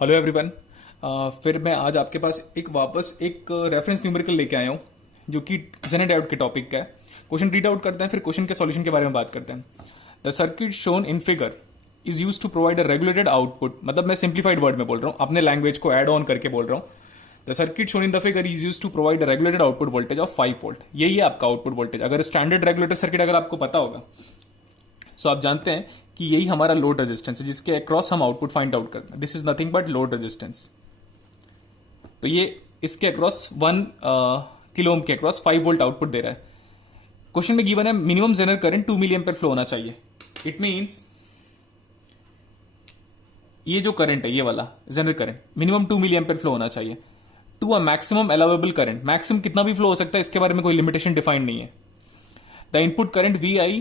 Hello everyone. फिर मैं आज आपके पास वापस एक रेफरेंस न्यूमेरिकल लेके आया हूँ जो कि जेनेट डायोड के टॉपिक का है। क्वेश्चन रीड आउट करते हैं, फिर क्वेश्चन के सॉल्यूशन के बारे में बात करते हैं। The circuit shown in figure is use to provide a regulated output. मतलब मैं सिंप्लीफाइड वर्ड में बोल रहा हूँ, अपने लैंग्वेज को एड ऑन करके बोल रहा हूँ। The circuit shown in the figure is use to provide a regulated output voltage of 5 volt. यही है आपका आउटपुट वोल्टेज। अगर स्टैंडर्ड रेगुलेटर सर्किट अगर आपको पता होगा सो आप जानते हैं कि यही हमारा लोड रेजिस्टेंस है जिसके अक्रॉस हम आउटपुट फाइंड आउट करते हैं। This is nothing but load resistance. तो ये इसके अक्रॉस 1 किलो ओम के अक्रॉस 5 वोल्ट आउटपुट दे रहा है। क्वेश्चन में गिवन है minimum zener current 2 milliampere flow होना चाहिए। इट मींस ये जो करंट है, ये वाला zener current minimum 2 milliampere flow होना चाहिए to a maximum allowable current. Maximum कितना भी फ्लो हो सकता है, इसके बारे में कोई लिमिटेशन डिफाइंड नहीं है। The input current VI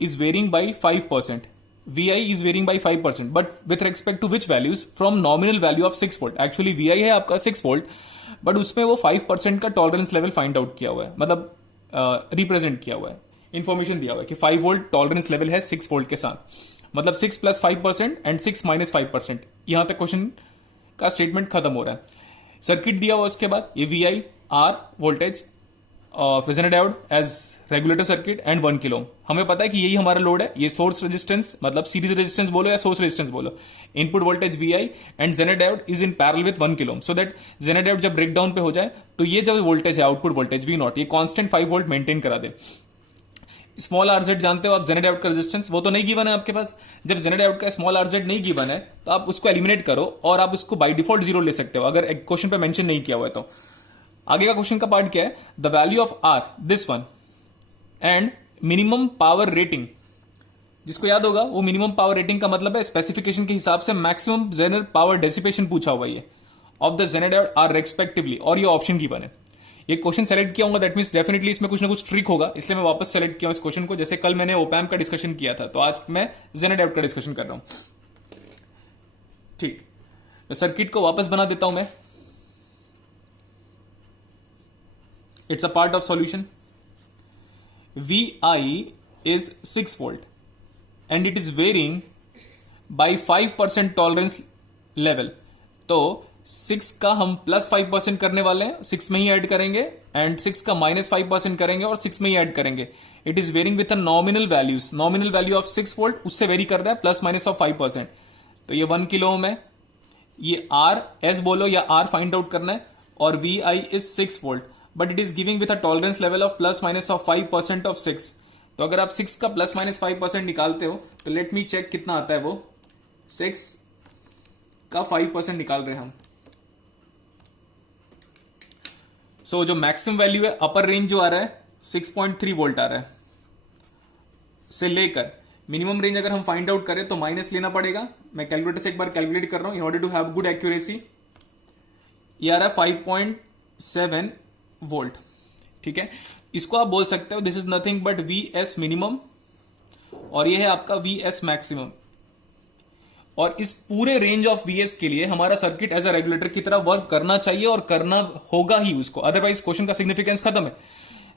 is varying by 5%. VI is varying by 5%, but with respect to which values? From nominal value of 6 volt. Actually VI है आपका 6 volt, but उसमें वो 5% का टॉलरेंस लेवल फाइंड आउट किया हुआ है, मतलब रिप्रेजेंट किया हुआ है, इंफॉर्मेशन दिया हुआ है कि 5 वोल्ट टॉलरेंस लेवल है 6 वोल्ट के साथ। मतलब 6 + 5% एंड 6 - 5%। यहां तक क्वेश्चन का स्टेटमेंट खत्म हो रहा है। सर्किट दिया हुआ उसके बाद ये VI R voltage of zener diode as regulator circuit and 1 kilo. हमें पता है कि यही हमारा लोड है। ये सोर्स रेजिस्टेंस मतलब सीरीज रेजिस्टेंस बोलो या सोर्स रेजिस्टेंस बोलो। Input voltage VI and zener diode is in parallel with 1 kilo, so that zener diode जब ब्रेक डाउन पे हो जाए तो ये जो वोल्टेज है आउटपुट वोल्टेज V0 ये कांस्टेंट 5 वोल्ट मेंटेन करा दे। स्मॉल RZ जानते हो आप जेनेट डायोड का रेजिस्टेंस, वो तो नहीं गिवन है आपके पास। जब जेनेट डायोड का स्मॉल RZ नहीं गिवन है तो आप उसको एलिमिनेट करो और आप उसको बाय डिफॉल्ट 0 ले सकते हो अगर क्वेश्चन पे मेंशन नहीं किया हुआ है तो। आगे का क्वेश्चन का पार्ट क्या है? The value of R this one and minimum power rating. जिसको याद होगा वो मिनिमम पावर रेटिंग का मतलब है स्पेसिफिकेशन के हिसाब से मैक्सिमम जेनर पावर डेसिपेशन पूछा हुआ है of the zener diode are respectively, और ये ऑप्शन की बने। ये क्वेश्चन सेलेक्ट किया होगा दैट मींस डेफिनेटली इसमें कुछ ना कुछ ट्रिक होगा, इसलिए मैं वापस सेलेक्ट किया इस क्वेश्चन को। जैसे कल मैंने ओपैम्प का डिस्कशन किया था तो आज मैं जेनेट डायोड का डिस्कशन कर रहा हूं। ठीक, तो सर्किट को वापस बना देता हूं मैं। It's a part of solution. VI is 6 volt and it is varying by 5% tolerance level। तो 6 का हम +5% करने वाले हैं, 6 में ही ऐड करेंगे, एंड 6 का -5% करेंगे और 6 में ही ऐड करेंगे। It is varying with a nominal values. Nominal value of 6 volt उससे वेरी कर रहा है +- 5%। तो ये 1 किलो ओम है, ये R S बोलो या R फाइंड आउट करना है, और VI is 6 volt but it is giving with a tolerance level of +- 5% of 6। तो अगर आप 6 का +- 5% निकालते हो तो लेट मी चेक कितना आता है वो। 6 का 5% निकाल रहे हैं हम। सो जो मैक्सिमम वैल्यू है अपर रेंज जो आ रहा है 6.3 वोल्ट आ रहा है से लेकर मिनिमम रेंज अगर हम फाइंड आउट करें तो माइनस लेना पड़ेगा। मैं कैलकुलेटर से एक बार कैलकुलेट कर रहा हूं in order to have good accuracy. ये आ रहा है 5.7 वोल्ट। ठीक है, इसको आप बोल सकते हो this is nothing but VS minimum और ये है आपका VS मैक्सिमम। और इस पूरे रेंज ऑफ VS के लिए हमारा सर्किट एज अ रेगुलेटर की तरह वर्क करना चाहिए और करना होगा ही उसको, अदरवाइज क्वेश्चन का सिग्निफिकेंस खत्म है।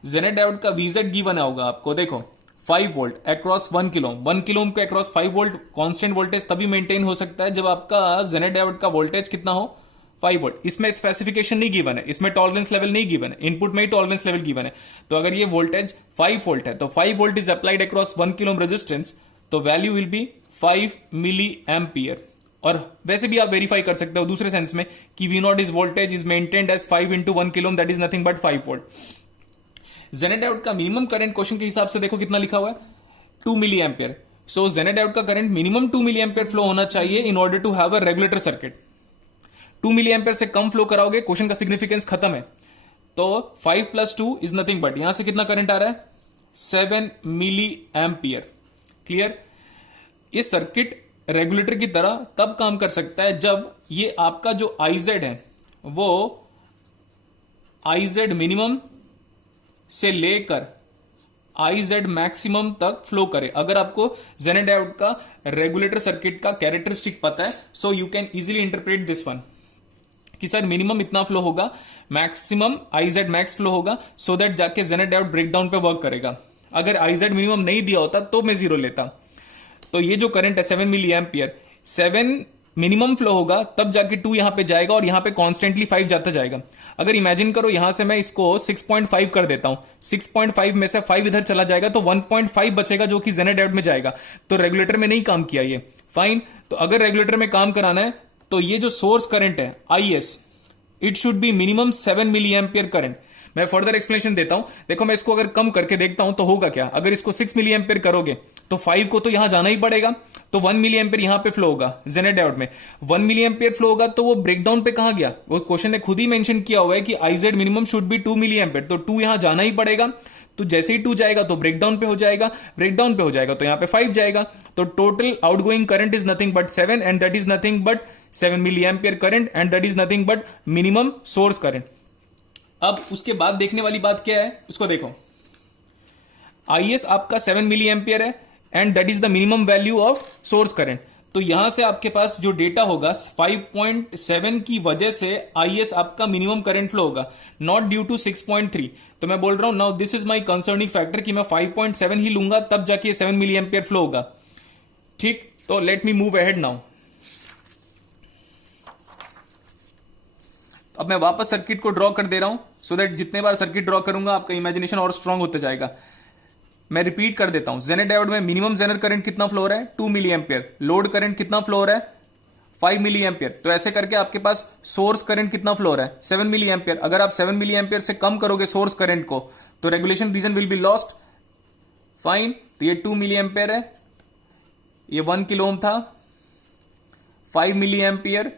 जेनेट डायोड का VZ गिवन होगा आपको, देखो 5 volt across 1 kilo. 1 kilo ohm के अक्रॉस 5 वोल्ट कांस्टेंट वोल्टेज तभी मेंटेन हो सकता है जब आपका जेनेट डायोड का वोल्टेज कितना हो, 5 वोल्ट। इसमें स्पेसिफिकेशन नहीं गिवन है, इसमें टॉलरेंस लेवल नहीं गिवन है, इनपुट में ही टॉलरेंस लेवल गिवन है। तो अगर ये वोल्टेज 5 वोल्ट है तो 5 volt is applied across 1 kilo resistance, तो value will be 5 milliampere. और वैसे भी आप वेरीफाई कर सकते हो दूसरे सेंस में कि V0 is voltage is maintained as 5 × 1 kilo, that is nothing but 5 volt. Zener diode का मिनिमम करंट क्वेश्चन के हिसाब से देखो कितना लिखा हुआ है, 2 milliampere. So zener diode का current minimum 2 milliampere flow होना चाहिए in order to have a regulator circuit. 2 milliampere से कम फ्लो कराओगे क्वेश्चन का सिग्निफिकेंस खत्म है। तो 5 + 2 इज नथिंग बट यहां से कितना करंट आ रहा है, 7 मिली एम्पियर। क्लियर? ये सर्किट रेगुलेटर की तरह तब काम कर सकता है जब ये आपका जो IZ है वो IZ मिनिमम से लेकर IZ मैक्सिमम तक फ्लो करे। अगर आपको जेनेट डायोड का रेगुलेटर सर्किट का कैरेक्टरिस्टिक पता है so you can easily interpret this one कि सर मिनिमम इतना फ्लो होगा, मैक्सिमम IZ मैक्स फ्लो होगा, सो दैट जाके जेनेट डायोड ब्रेकडाउन पे वर्क करेगा। अगर IZ मिनिमम नहीं दिया होता तो मैं 0 लेता। तो ये जो करंट है 7 मिली एम्पियर, 7 मिनिमम फ्लो होगा तब जाके 2 यहां पे जाएगा और यहां पे कॉन्स्टेंटली 5 जाता जाएगा। अगर इमेजिन करो यहां से मैं इसको 6.5 कर देता हूं, 6.5 में से 5 इधर चला जाएगा तो 1.5 बचेगा जो कि जेनर डायोड में जाएगा। तो रेगुलेटर में नहीं काम किया ये, फाइन। तो अगर रेगुलेटर में काम कराना है तो ये जो सोर्स करंट है IS, it should be minimum 7 milliampere current. मैं फर्दर एक्सप्लेनेशन देता हूं। देखो मैं इसको अगर कम करके देखता हूं तो होगा क्या, अगर इसको 6 मिली एम्पियर करोगे तो 5 को तो यहां जाना ही पड़ेगा, तो 1 मिली एम्पियर यहां पे फ्लो होगा जेनर डायोड में। 1 मिली एम्पियर फ्लो होगा तो वो ब्रेकडाउन पे कहां गया, वो क्वेश्चन ने खुद ही मेंशन किया हुआ है कि IZ minimum should be 2 milliampere, तो 2 यहां जाना ही पड़ेगा। तो जैसे ही 2 जाएगा तो ब्रेकडाउन पे हो जाएगा, ब्रेकडाउन पे हो जाएगा तो यहां पे 5 जाएगा। तो total outgoing current is nothing but 7 and that is nothing but 7 milliampere current and that is nothing but minimum source current. अब उसके बाद देखने वाली बात क्या है, उसको देखो। IS आपका 7 मिली एम्पियर है and that is the minimum value of source current. तो यहां से आपके पास जो डेटा होगा 5.7 की वजह से IS आपका मिनिमम करंट फ्लो होगा, नॉट ड्यू टू 6.3। तो मैं बोल रहा हूं now this is my concerning factor कि मैं 5.7 ही लूंगा तब जाके 7 मिली एम्पियर फ्लो होगा। ठीक, तो let me move ahead now. अब मैं वापस सर्किट को ड्रॉ कर दे रहा हूं सो दैट जितने बार सर्किट ड्रॉ करूंगा आपका इमेजिनेशन और स्ट्रांग होते जाएगा। मैं रिपीट कर देता हूं, जेनर डायोड में मिनिमम जेनर करंट कितना फ्लो हो रहा है 2 मिली एम्पियर, लोड करंट कितना फ्लो हो रहा है 5 मिली एम्पियर। तो ऐसे करके आपके पास सोर्स करंट कितना फ्लो हो रहा है 7 मिली एम्पियर। अगर आप 7 मिली एम्पियर से कम करोगे सोर्स करंट को तो regulation region will be lost, fine. तो ये 2 मिली एम्पियर है, ये 1 किलो ओम था, 5 milliampere,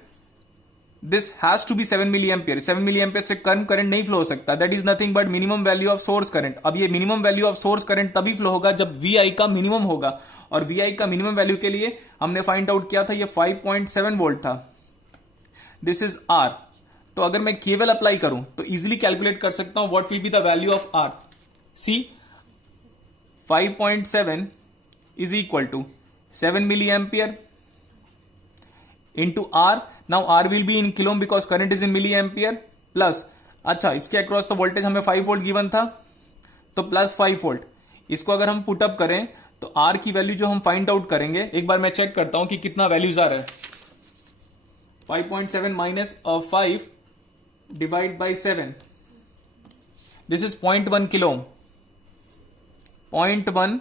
this has to be 7 milliampere. 7 milliampere से कम करंट नहीं फ्लो हो सकता, that is nothing but minimum value of source current. अब ये minimum value of source current तभी फ्लो होगा जब VI का मिनिमम होगा, और VI का मिनिमम वैल्यू के लिए हमने फाइंड आउट किया था ये 5.7 वोल्ट था, दिस इज R। तो अगर मैं केवल अप्लाई करूं तो इजिली कैलकुलेट कर सकता हूं what will be the value of R। See 5.7 is equal to 7 milliampere into R. Now R will be in kilo because current is in milli ampere plus, अच्छा इसके across तो voltage हमें 5 volt given था तो plus 5 volt. इसको अगर हम put up करें तो R की वैल्यू जो हम फाइंड आउट करेंगे, एक बार मैं चेक करता हूं कि कितना वैल्यूज आ रहा है। 5.7 minus 5 divide by 7, this is 0.1 kilo ohm, 0.1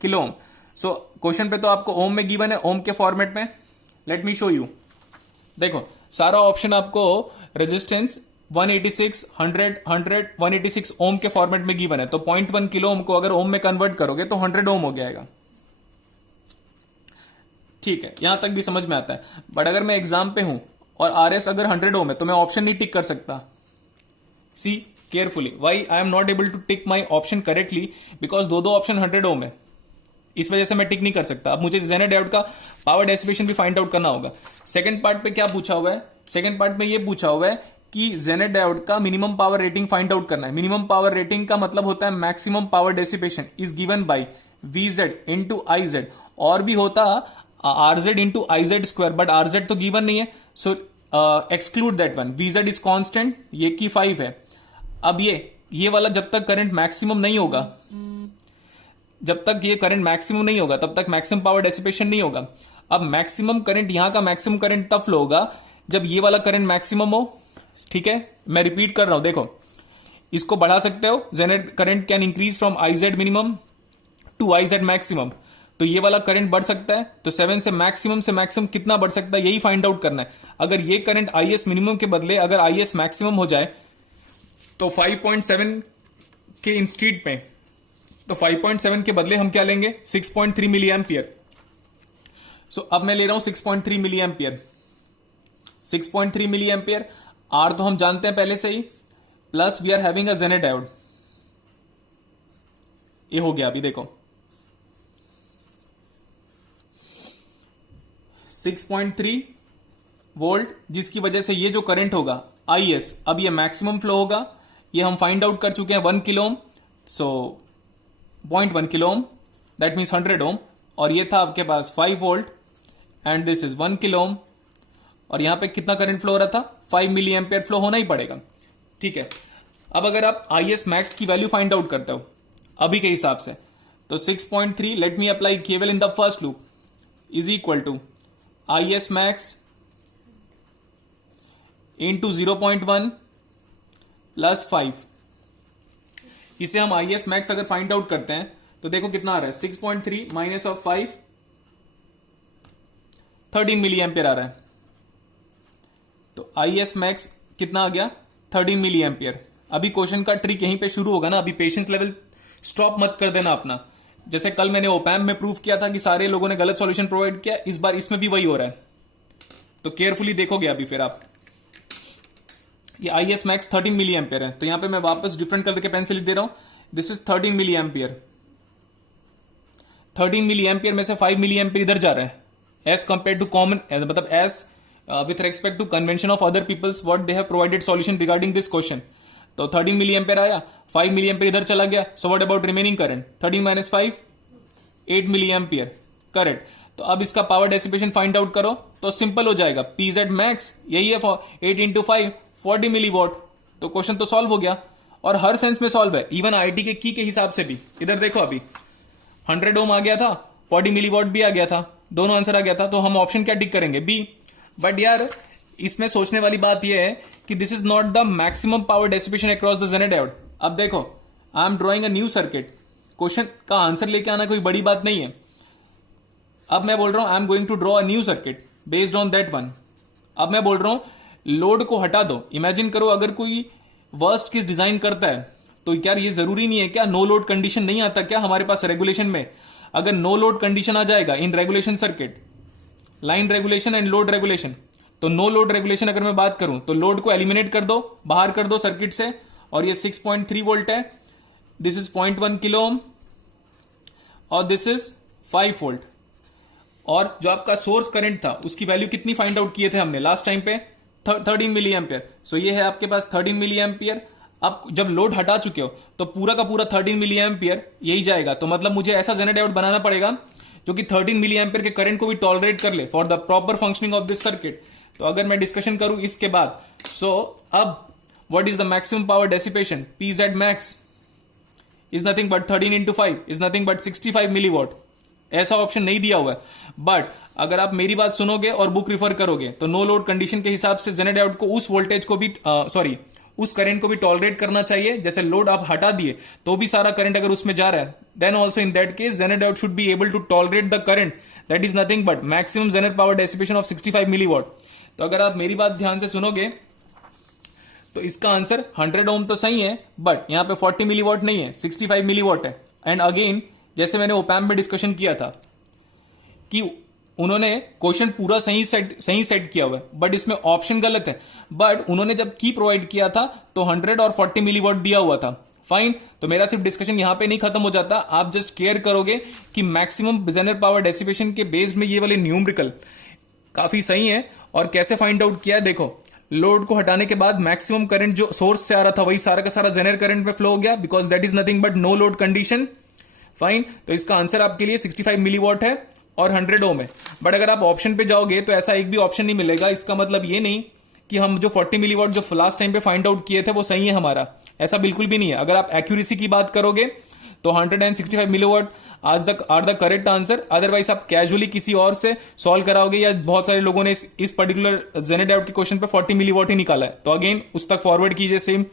kilo ohm. So question पे तो आपको ओम में गिवन है, ओम के फॉर्मेट में। लेट मी शो यू, देखो सारा ऑप्शन आपको रेजिस्टेंस 186, 100, 100, 186 ओम के फॉर्मेट में गिवन है। तो 0.1 किलो ओम को अगर ओम में कन्वर्ट करोगे तो 100 ओम हो जाएगा। ठीक है, यहां तक भी समझ में आता है। बट अगर मैं एग्जाम पे हूं और RS अगर 100 ओम है तो मैं ऑप्शन नहीं टिक कर सकता। See carefully, why I am not able to tick my option correctly, because दो ऑप्शन 100 ओम है, इस वजह से मैं टिक नहीं कर सकता। अब मुझे जेनर डायोड का पावर डेसिपेशन भी फाइंड आउट करना होगा। सेकंड पार्ट पे क्या पूछा हुआ है, सेकंड पार्ट में ये पूछा हुआ है कि जेनर डायोड का minimum power rating find out करना है। मिनिमम पावर रेटिंग का मतलब होता है maximum power dissipation is given by VZ into IZ, और भी होता RZ into IZ square, but RZ तो गिवन नहीं है, so exclude that one. VZ is constant, ये की 5 है। अब ये वाला जब तक करंट मैक्सिमम नहीं होगा, जब तक ये करंट मैक्सिमम नहीं होगा तब तक मैक्सिमम पावर डेसिपेशन नहीं होगा। अब मैक्सिमम करंट, यहां का मैक्सिमम करंट तब फ्लो होगा जब ये वाला करंट मैक्सिमम हो। ठीक है, मैं रिपीट कर रहा हूं, देखो इसको बढ़ा सकते हो, zener current can increase from IZ minimum to IZ maximum. तो ये वाला करंट बढ़ सकता है, तो 7 से मैक्सिमम कितना बढ़ सकता है, यही फाइंड आउट करना है। अगर ये करंट IS मिनिमम के बदले अगर IS मैक्सिमम हो जाए तो 5.7 के इंस्टीड में, तो 5.7 के बदले हम क्या लेंगे 6.3 मिली एम्पियर। सो अब मैं ले रहा हूं 6.3 milliampere, 6.3 milliampere. R तो हम जानते हैं पहले से ही, plus we are having a Zener diode. ये हो गया, अभी देखो 6.3 वोल्ट, जिसकी वजह से ये जो करंट होगा IS, अब ये मैक्सिमम फ्लो होगा। ये हम फाइंड आउट कर चुके हैं 1 kilo ohm, so 0.1 kilo ohm, that means 100 ओम। और ये था आपके पास 5 volt and this is 1 kilo ohm, और यहां पे कितना करंट फ्लो हो रहा था 5 मिली एम्पियर फ्लो होना ही पड़ेगा। ठीक है, अब अगर आप IS मैक्स की वैल्यू फाइंड आउट करते हो अभी के हिसाब से, तो 6.3 late me apply KVL in the first loop is equal to IS max into 0.1 plus 5। इसे हम IS मैक्स अगर फाइंड आउट करते हैं तो देखो कितना आ रहा है, 6.3 माइनस ऑफ 5 13 मिली एम्पियर आ रहा है। तो IS मैक्स कितना आ गया, 13 मिली एम्पियर। अभी क्वेश्चन का ट्रिक यहीं पे शुरू होगा ना, अभी पेशेंस लेवल स्टॉप मत कर देना अपना। जैसे कल मैंने ओपैम में प्रूव किया था कि सारे लोगों ने गलत सॉल्यूशन प्रोवाइड किया, इस बार इसमें भी वही हो रहा है। तो केयरफुली देखोगे अभी फिर आप। ये IS मैक्स 13 मिली एम्पियर है, तो यहां पे मैं वापस डिफरेंट कलर के पेन से लिख दे रहा हूं, this is 13 milliampere. 13 milliampere में से 5 मिली एम्पियर इधर जा रहे हैं, एज कंपेयर टू कॉमन, मतलब as with respect to convention of other peoples what they have provided solution regarding this question. तो 13 मिली एम्पियर आया, 5 मिली एम्पियर इधर चला गया, so what about remaining current, 13 minus 5 8 milliampere, correct. तो अब इसका power dissipation find out करो तो सिंपल हो जाएगा, PZ मैक्स यही है 8 इंटू 5 40 मिली वॉट। तो क्वेश्चन तो सॉल्व हो गया, और हर सेंस में सॉल्व है, इवन IIT के की के हिसाब से भी। इधर देखो अभी 100 ओम आ गया था, 40 मिली वॉट भी आ गया था, दोनों आंसर आ गया था। तो हम ऑप्शन क्या टिक करेंगे, बी। बट यार इसमें सोचने वाली बात यह है कि this is not the maximum power dissipation across the zener diode. अब देखो I am drawing a new circuit, question का आंसर लेके आना कोई बड़ी बात नहीं है। अब मैं बोल रहा हूं I am going to draw a new circuit based on that one. अब मैं बोल रहा हूं लोड को हटा दो। इमेजिन करो अगर कोई वर्स्ट केस डिजाइन करता है तो क्या ये जरूरी नहीं है क्या, नो लोड कंडीशन नहीं आता क्या हमारे पास रेगुलेशन में? अगर नो लोड कंडीशन आ जाएगा in regulation circuit, line regulation and load regulation, तो नो लोड रेगुलेशन अगर मैं बात करूं तो लोड को एलिमिनेट कर दो, बाहर कर दो सर्किट से, और ये 6.3 वोल्ट है, दिस इज 0.1 किलो ओम और दिस इज 5 वोल्ट। और जो आपका सोर्स करंट था उसकी वैल्यू कितनी फाइंड आउट किए थे हमने लास्ट टाइम पे, 13 मिली एम्पियर। सो ये है आपके पास 13 मिली एम्पियर। अब जब लोड हटा चुके हो तो पूरा का पूरा 13 मिली एम्पियर यही जाएगा। तो मतलब मुझे ऐसा जेनेट डायोड बनाना पड़ेगा जो कि 13 मिली एम्पियर के करंट को भी टॉलरेट कर ले for the proper functioning of this circuit. तो अगर मैं डिस्कशन करूं इसके बाद, सो अब what is the maximum power dissipation, PZ max is nothing but 13 into 5 is nothing but 65 milliwatt. ऐसा ऑप्शन नहीं दिया हुआ है, बट अगर आप मेरी बात सुनोगे और बुक रिफर करोगे तो नो लोड कंडीशन के हिसाब से जेनेट डायोड को उस वोल्टेज को भी उस करंट को भी टॉलरेट करना चाहिए। जैसे लोड आप हटा दिए तो भी सारा करंट अगर उसमें जा रहा है, then also in that case zener diode should be able to tolerate the current that is nothing but maximum zener power dissipation of 65 milliwatt. तो अगर आप मेरी बात ध्यान से सुनोगे तो इसका आंसर 100 ओम तो सही है, बट यहां पे 40 मिली वॉट नहीं है, 65 मिली वॉट है। एंड अगेन जैसे मैंने ओपैम्प में डिस्कशन किया था कि उन्होंने क्वेश्चन पूरा सही सेट किया हुआ है, बट इसमें ऑप्शन गलत है। बट उन्होंने जब की प्रोवाइड किया था तो 100 और 40 मिली वॉट दिया हुआ था, फाइन। तो मेरा सिर्फ डिस्कशन यहां पे नहीं खत्म हो जाता, आप जस्ट केयर करोगे कि मैक्सिमम जेनर पावर डेसिपेशन के बेस्ड में ये वाले न्यूमेरिकल काफी सही है। और कैसे फाइंड आउट किया है, देखो लोड को हटाने के बाद मैक्सिमम करंट जो सोर्स से आ रहा था वही सारा का सारा जेनर करंट में फ्लो हो गया, because that is nothing but no load condition, fine. तो इसका आंसर आपके लिए 65 मिली वॉट है और 100 ओम है। बट अगर आप ऑप्शन पे जाओगे तो ऐसा एक भी ऑप्शन नहीं मिलेगा। इसका मतलब ये नहीं कि हम जो 40 मिली वॉट जो लास्ट टाइम पे फाइंड आउट किए थे वो सही है हमारा, ऐसा बिल्कुल भी नहीं है। अगर आप एक्यूरेसी की बात करोगे तो 165 मिली वॉट आज तक are the correct answer. Otherwise आप कैजुअली किसी और से सॉल्व कराओगे, या बहुत सारे लोगों ने इस पर्टिकुलर जेनेट डायोड के क्वेश्चन पे 40 मिली वॉट ही निकाला है। तो अगेन उस तक फॉरवर्ड कीजिए सेम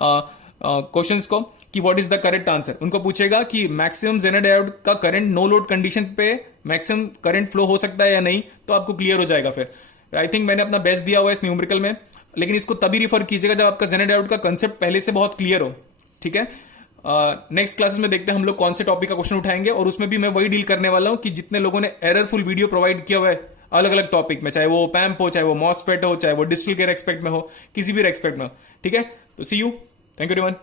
क्वेश्चंस को कि what is the correct answer. उनको पूछेगा कि मैक्सिमम जेनेट डायोड का करंट नो लोड कंडीशन पे मैक्सिमम करंट फ्लो हो सकता है या नहीं, तो आपको क्लियर हो जाएगा। फिर आई थिंक मैंने अपना बेस्ट दिया हुआ है इस न्यूमेरिकल में, लेकिन इसको तभी रिफर कीजिएगा जब आपका जेनेट डायोड का कंसेप्ट पहले से बहुत क्लियर हो, ठीक है। नेक्स्ट क्लासेस में देखते हैं हम लोग कौन से टॉपिक का क्वेश्चन उठाएंगे, और उसमें भी मैं वही डील करने वाला हूं कि जितने लोगों ने एररफुल वीडियो प्रोवाइड किया हुआ है अलग अलग टॉपिक में, चाहे वो ओपैम्प हो, चाहे वो मॉसफेट हो, चाहे वो डिजिटल के रेस्पेक्ट में हो, किसी भी रेस्पेक्ट में हो, ठीक है। तो सी यू, थैंक यू एवरीवन।